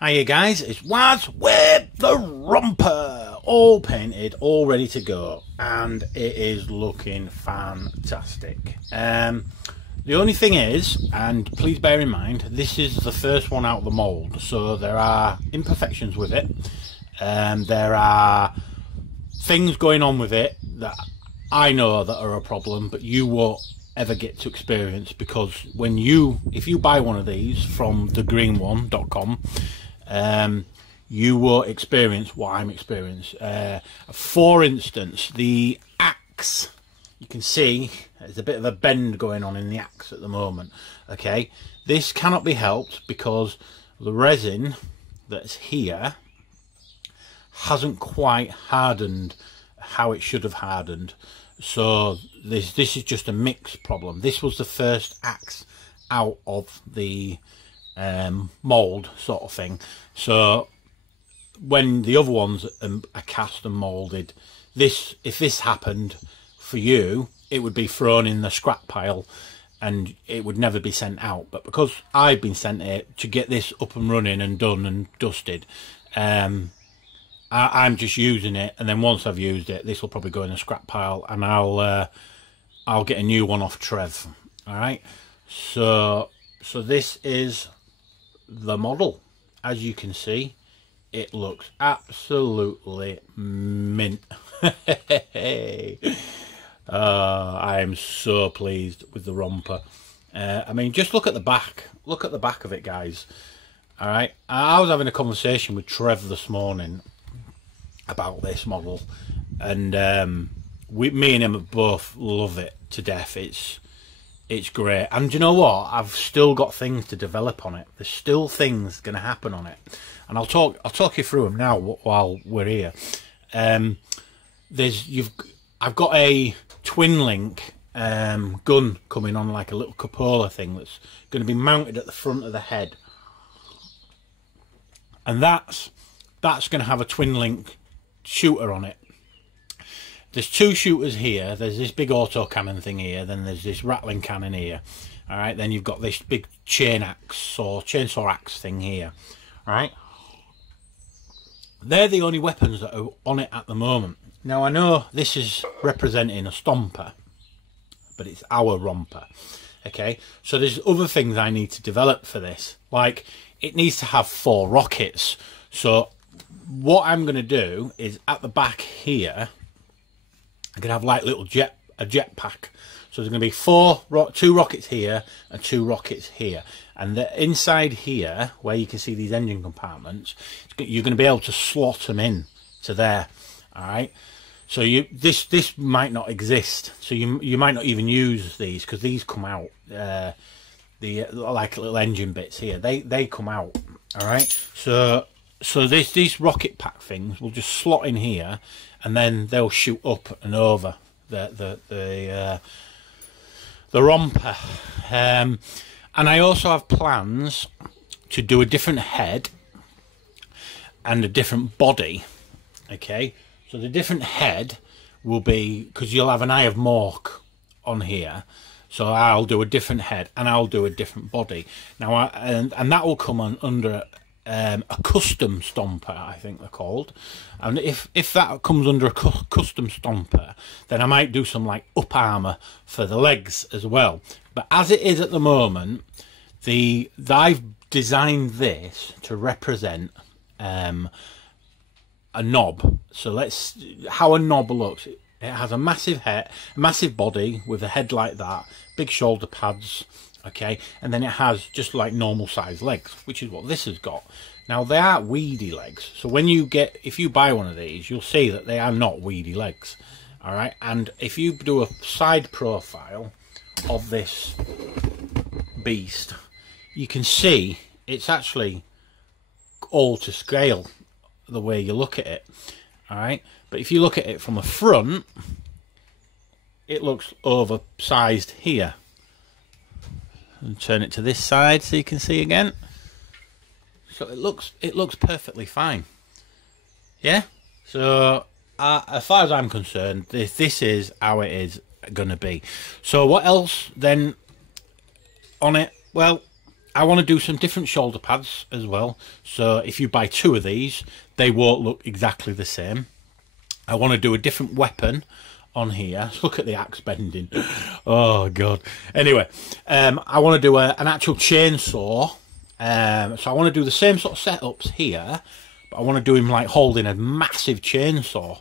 Hiya guys, it's Waz with the Rompa, all painted, all ready to go, and it is looking fantastic. The only thing is, and please bear in mind, this is the first one out of the mould, so there are imperfections with it. There are things going on with it that I know that are a problem, but you won't ever get to experience, because if you buy one of these from thegreenone.com, you will experience what I'm experiencing. For instance, the axe, you can see there's a bit of a bend going on in the axe at the moment. Okay, this cannot be helped because the resin that's here hasn't quite hardened how it should have hardened. So this is just a mix problem. This was the first axe out of the mould sort of thing. So when the other ones are cast and moulded, if this happened for you, it would be thrown in the scrap pile and it would never be sent out. But because I've been sent it to get this up and running and done and dusted, I'm just using it, and then once I've used it, this will probably go in a scrap pile, and I'll get a new one off Trev. All right, so this is the model. As you can see, it looks absolutely mint. I am so pleased with the Rompa. I mean, just look at the back. Look at the back of it, guys. All right, I was having a conversation with Trev this morning about this model, and me and him both love it to death. It's great, and you know what, I've still got things to develop on it. There's still things going to happen on it, and I'll talk you through them now while we're here. I've got a twin link gun coming on, like a little cupola thing that's going to be mounted at the front of the head, and that's going to have a twin link shooter on it. There's two shooters here. There's this big auto cannon thing here, then there's this rattling cannon here. All right, then you've got this big chain axe or chainsaw axe thing here. All right, they're the only weapons that are on it at the moment. Now I know this is representing a stomper, but it's our Rompa. Okay, so there's other things I need to develop for this, like it needs to have 4 rockets. So what I'm going to do is at the back here, I'm going to have like a jetpack. So there's going to be 2 rockets here and 2 rockets here, and the inside here, where you can see these engine compartments, you're going to be able to slot them in to there. All right. So this might not exist. So you might not even use these, because these come out. The like little engine bits here, they come out. All right. So these rocket pack things will just slot in here, and then they'll shoot up and over the Rompa. And I also have plans to do a different head and a different body. Okay, so the different head will be, because you'll have an Eye of Mork on here, so I'll do a different head and I'll do a different body. Now, and that will come on under a custom stomper, I think they're called. And if that comes under a custom stomper, then I might do some like up armor for the legs as well. But as it is at the moment, I've designed this to represent a knob. So how a knob looks. It has a massive head, a massive body with a head like that, big shoulder pads. Okay, and then it has just like normal size legs, which is what this has got. Now they are weedy legs, so if you buy one of these, you'll see that they are not weedy legs. All right, and if you do a side profile of this beast, you can see it's actually all to scale the way you look at it. All right, but if you look at it from the front, it looks oversized here. And turn it to this side so you can see again. So it looks perfectly fine. Yeah. So as far as I'm concerned, this is how it is going to be. So what else then on it? Well, I want to do some different shoulder pads as well. So if you buy 2 of these, they won't look exactly the same. I want to do a different weapon on here. Look at the axe bending. Oh god. Anyway, I want to do an actual chainsaw. So I want to do the same sort of setups here, but I want to do him like holding a massive chainsaw.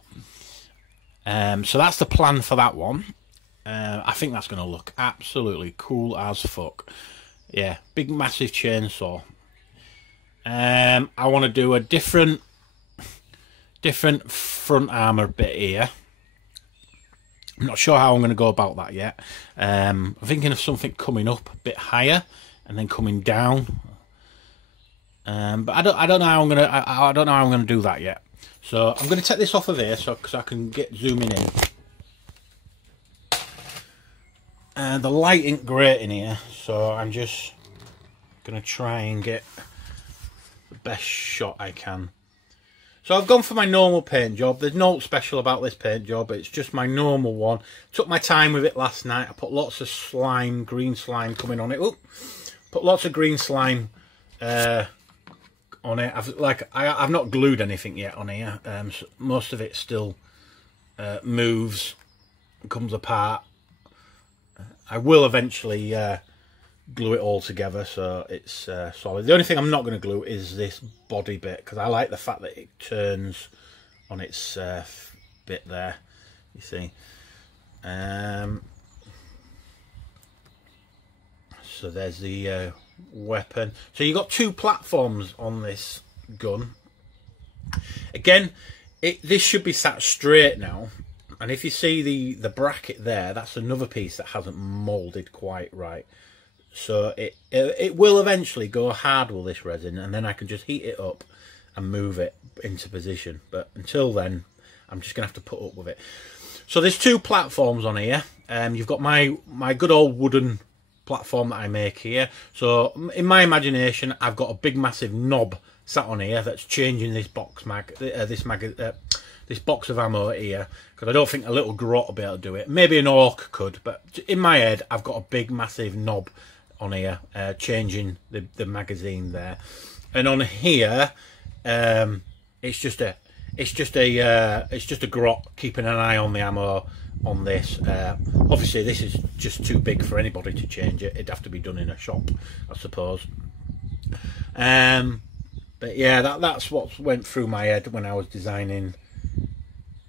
So that's the plan for that one. I think that's going to look absolutely cool as fuck. Yeah, big massive chainsaw. I want to do a different front armor bit here. I'm not sure how I'm going to go about that yet. I'm thinking of something coming up a bit higher and then coming down. But I don't know how I'm gonna. I don't know how I'm gonna do that yet. So I'm gonna take this off of here because I can get zooming in. And the light ain't great in here, so I'm just gonna try and get the best shot I can. So I've gone for my normal paint job. There's no special about this paint job. It's just my normal one. Took my time with it last night. I put lots of slime, green slime coming on it. Oop. Put lots of green slime on it. I've not glued anything yet on here. So most of it still moves, comes apart. I will eventually glue it all together so it's solid. The only thing I'm not going to glue is this body bit, because I like the fact that it turns on its bit there, you see. So there's the weapon. So you've got 2 platforms on this gun. Again, this should be sat straight now. And if you see the bracket there, that's another piece that hasn't moulded quite right. So it will eventually go hard with this resin, and then I can just heat it up and move it into position. But until then, I'm just going to have to put up with it. So there's 2 platforms on here. You've got my good old wooden platform that I make here. So in my imagination, I've got a big massive knob sat on here that's changing this box this box of ammo here, because I don't think a little grot will be able to do it. Maybe an orc could, but in my head I've got a big massive knob on here changing the magazine there. And on here it's just a grot keeping an eye on the ammo on this. Obviously this is just too big for anybody to change it. It'd have to be done in a shop, I suppose. But yeah, that's what went through my head when I was designing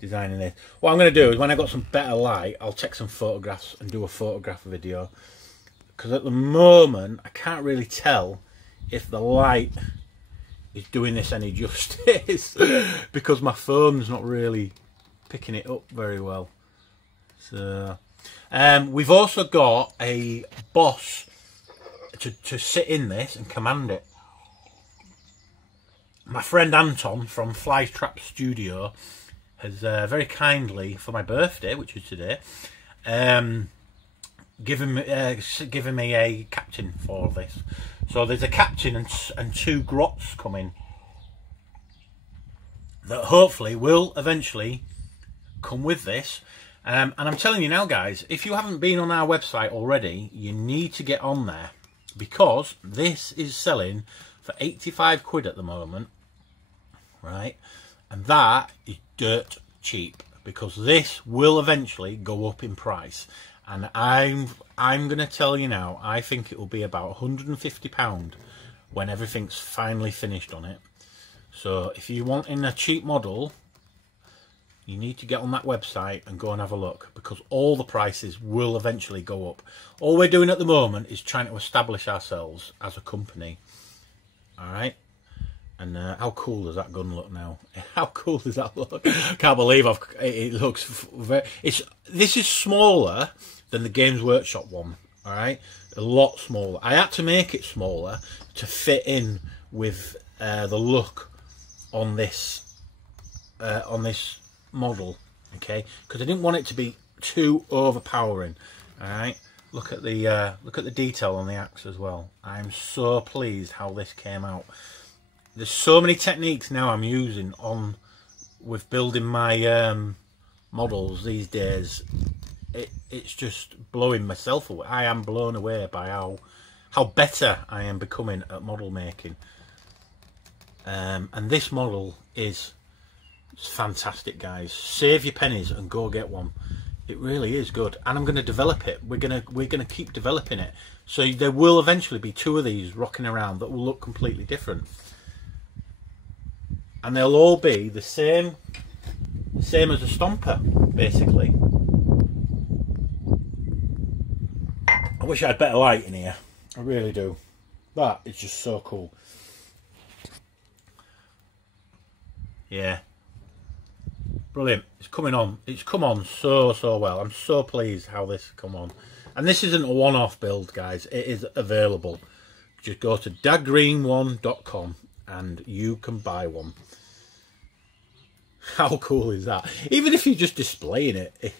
this. What I'm going to do is when I got some better light, I'll take some photographs and do a photograph video, because at the moment I can't really tell if the light is doing this any justice because my phone's not really picking it up very well. So we've also got a boss to sit in this and command it. My friend Anton from Flytrap Studio has very kindly, for my birthday, which is today, given me a captain for this. So there's a captain and 2 grots coming that hopefully will eventually come with this. And I'm telling you now, guys, if you haven't been on our website already, you need to get on there, because this is selling for 85 quid at the moment, right? And that is dirt cheap, because this will eventually go up in price. And I'm going to tell you now, I think it will be about £150 when everything's finally finished on it. So if you want in a cheap model, you need to get on that website and go and have a look, because all the prices will eventually go up. All we're doing at the moment is trying to establish ourselves as a company. Alright? And how cool does that gun look now? How cool does that look? Can't believe it looks very... This is smaller than the Games Workshop one. Alright? A lot smaller. I had to make it smaller to fit in with the look on this model, okay, because I didn't want it to be too overpowering. All right, look at the detail on the axe as well. I'm so pleased how this came out. There's so many techniques now I'm using with building my models these days. It's just blowing myself away. I am blown away by how better I am becoming at model making. And this model is fantastic, guys. Save your pennies and go get one. It really is good, and I'm going to develop it. We're gonna keep developing it. So there will eventually be 2 of these rocking around that will look completely different, and they'll all be the same as a Stomper, basically. I wish I had better light in here. I really do. That is just so cool. Yeah. Brilliant. It's coming on. It's come on so well. I'm so pleased how this come on. And this isn't a one-off build, guys. It is available. Just go to daggreen1.com and you can buy one. How cool is that? Even if you're just displaying it,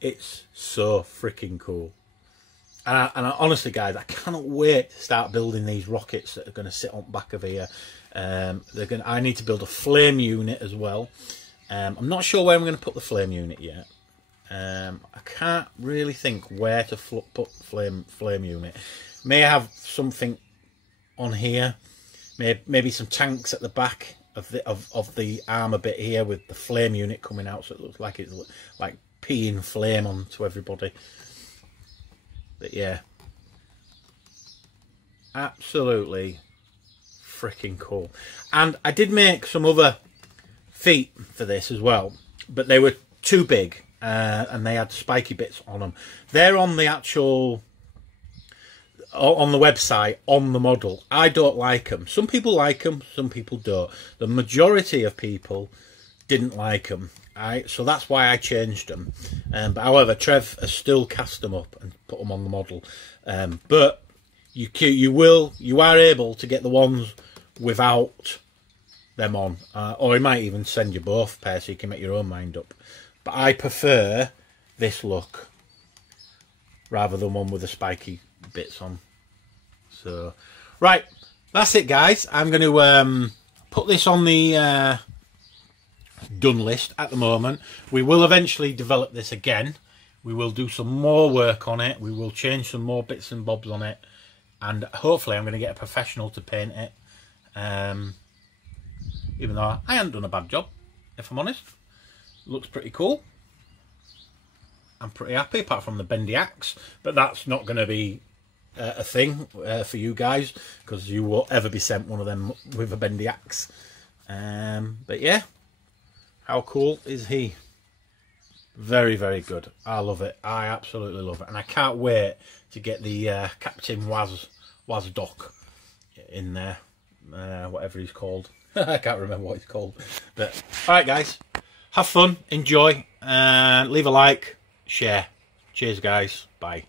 it's so freaking cool. And honestly, guys, I cannot wait to start building these rockets that are going to sit on the back of here. I need to build a flame unit as well. I'm not sure where I'm going to put the flame unit yet. I can't really think where to put flame unit. May I have something on here. Maybe some tanks at the back of the armor bit here with the flame unit coming out, so it looks like it's like peeing flame onto everybody. But yeah, absolutely freaking cool. And I did make some other feet for this as well, but they were too big and they had spiky bits on them. They're on the actual on the website, on the model. I don't like them. Some people like them, some people don't. The majority of people didn't like them. So that's why I changed them. But however, Trev has still cast them up and put them on the model. But you are able to get the ones without them on, or he might even send you both pairs so you can make your own mind up. But I prefer this look rather than one with the spiky bits on. So right, that's it, guys. I'm going to put this on the done list at the moment. We will eventually develop this again. We will do some more work on it. We will change some more bits and bobs on it, and hopefully I'm going to get a professional to paint it. Even though I haven't done a bad job, if I'm honest. It looks pretty cool. I'm pretty happy, apart from the bendy axe, but that's not going to be a thing for you guys, because you won't ever be sent one of them with a bendy axe. But yeah, how cool is he? Very, very good. I love it. I absolutely love it, and I can't wait to get the Captain Wasdock in there, whatever he's called. I can't remember what he's called. But alright, guys, have fun, enjoy, and leave a like, share. Cheers, guys. Bye.